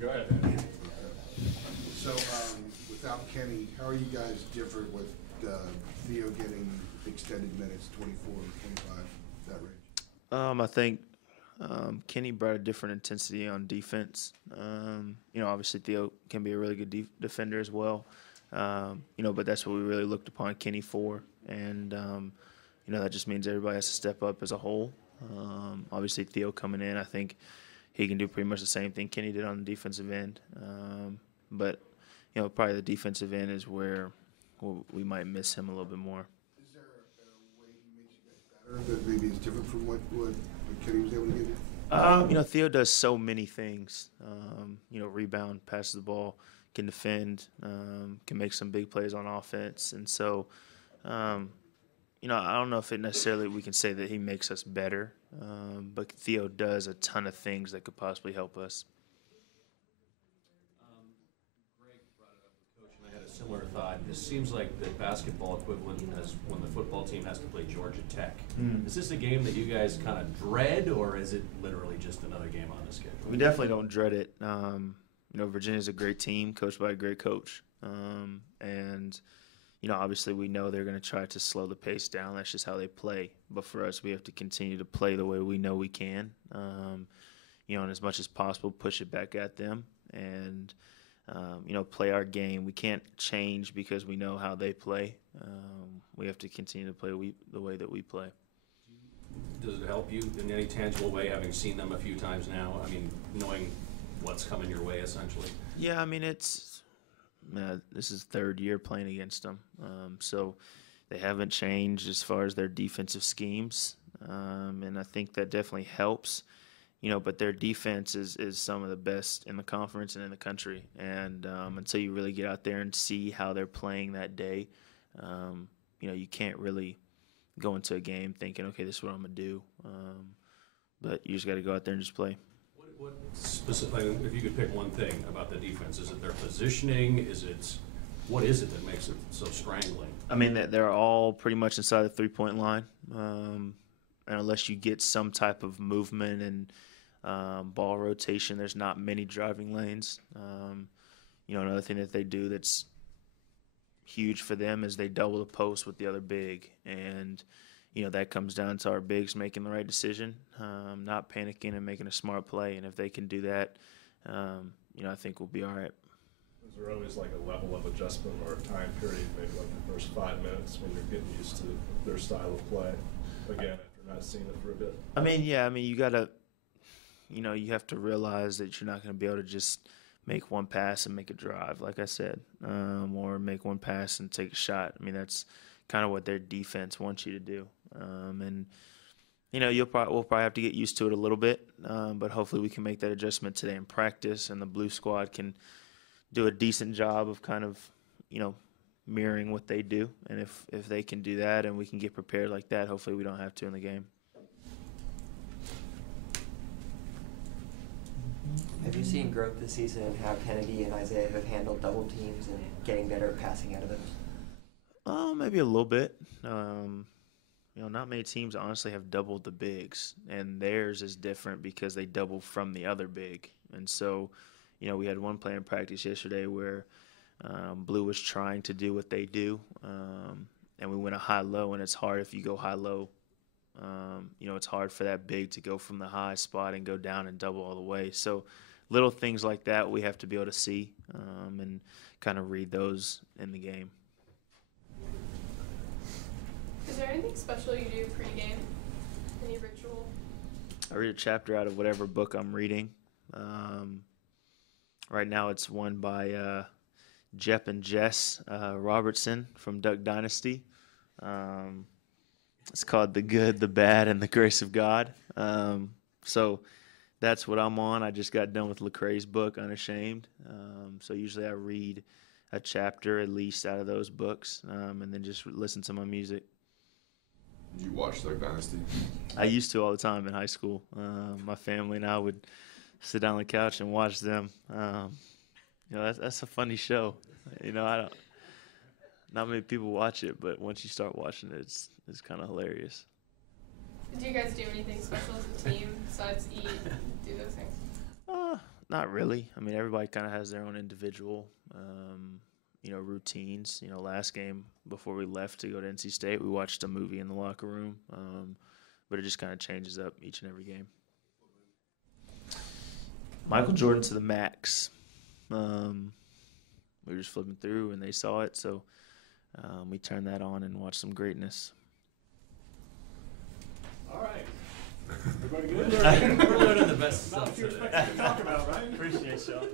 Go ahead. So, without Kenny, how are you guys different with Theo getting extended minutes, 24, 25, that range? I think Kenny brought a different intensity on defense. Obviously Theo can be a really good defender as well. But that's what we really looked upon Kenny for, and that just means everybody has to step up as a whole. Obviously Theo coming in, I think he can do pretty much the same thing Kenny did on the defensive end. But probably the defensive end is where we might miss him a little bit more. Is there a way he makes you guys better that maybe is different from what Kenny was able to give you? Theo does so many things. Rebound, passes the ball, can defend, can make some big plays on offense. And so, I don't know if it necessarily we can say that he makes us better, but Theo does a ton of things that could possibly help us. Greg brought it up with Coach, and I had a similar thought. This seems like the basketball equivalent as when the football team has to play Georgia Tech. Is this a game that you guys kind of dread, or is it literally just another game on the schedule? We definitely don't dread it. Virginia's a great team, coached by a great coach. Obviously we know they're going to try to slow the pace down. That's just how they play. But for us, we have to continue to play the way we know we can. And as much as possible, push it back at them and, play our game. We can't change because we know how they play. We have to continue to play the way that we play. Does it help you in any tangible way, having seen them a few times now? I mean, knowing what's coming your way, essentially? Yeah, this is third year playing against them. So they haven't changed as far as their defensive schemes. And I think that definitely helps. But their defense is some of the best in the conference and in the country. And until you really get out there and see how they're playing that day, you can't really go into a game thinking, okay, this is what I'm going to do. But you just got to go out there and just play. What specifically, if you could pick one thing about the defense, is it their positioning? What is it that makes it so strangling? They're all pretty much inside the three-point line. And unless you get some type of movement and ball rotation, there's not many driving lanes. Another thing that they do that's huge for them is they double the post with the other big. And that comes down to our bigs making the right decision, not panicking and making a smart play. And if they can do that, I think we'll be all right. Is there always like a level of adjustment or a time period, maybe like the first 5 minutes when you're getting used to their style of play, again, after not seeing it for a bit? You got to, you have to realize that you're not going to be able to just make one pass and make a drive, like I said, or make one pass and take a shot. That's kind of what their defense wants you to do. We'll probably have to get used to it a little bit, but hopefully we can make that adjustment today in practice, and the blue squad can do a decent job of kind of, mirroring what they do. And if they can do that and we can get prepared like that, hopefully we don't have to in the game. Have you seen growth this season in how Kennedy and Isaiah have handled double teams and getting better at passing out of them? Maybe a little bit. Not many teams honestly have doubled the bigs, and theirs is different because they double from the other big. And so, we had one play in practice yesterday where Blue was trying to do what they do, and we went a high-low, and it's hard if you go high-low. It's hard for that big to go from the high spot and go down and double all the way. So little things like that we have to be able to see and kind of read those in the game. Is there anything special you do pre-game? Any ritual? I read a chapter out of whatever book I'm reading. Right now it's one by Jep and Jess Robertson from Duck Dynasty. It's called The Good, the Bad, and the Grace of God. So that's what I'm on. I just got done with Lecrae's book, Unashamed. So usually I read a chapter at least out of those books and then just listen to my music. You watch Duck Dynasty? I used to all the time in high school. My family and I would sit down on the couch and watch them. That's a funny show. Not many people watch it, but once you start watching it, it's kind of hilarious. Do you guys do anything special as a team besides eat, do those things? Not really. I mean, everybody kind of has their own individual, routines. Last game before we left to go to NC State, we watched a movie in the locker room, but it just kind of changes up each and every game. Michael Jordan to the max. We were just flipping through, and they saw it, so we turned that on and watched some greatness. All right. Everybody good? We're learning the best stuff Not what you're today. expecting to talk about, right? Appreciate y'all.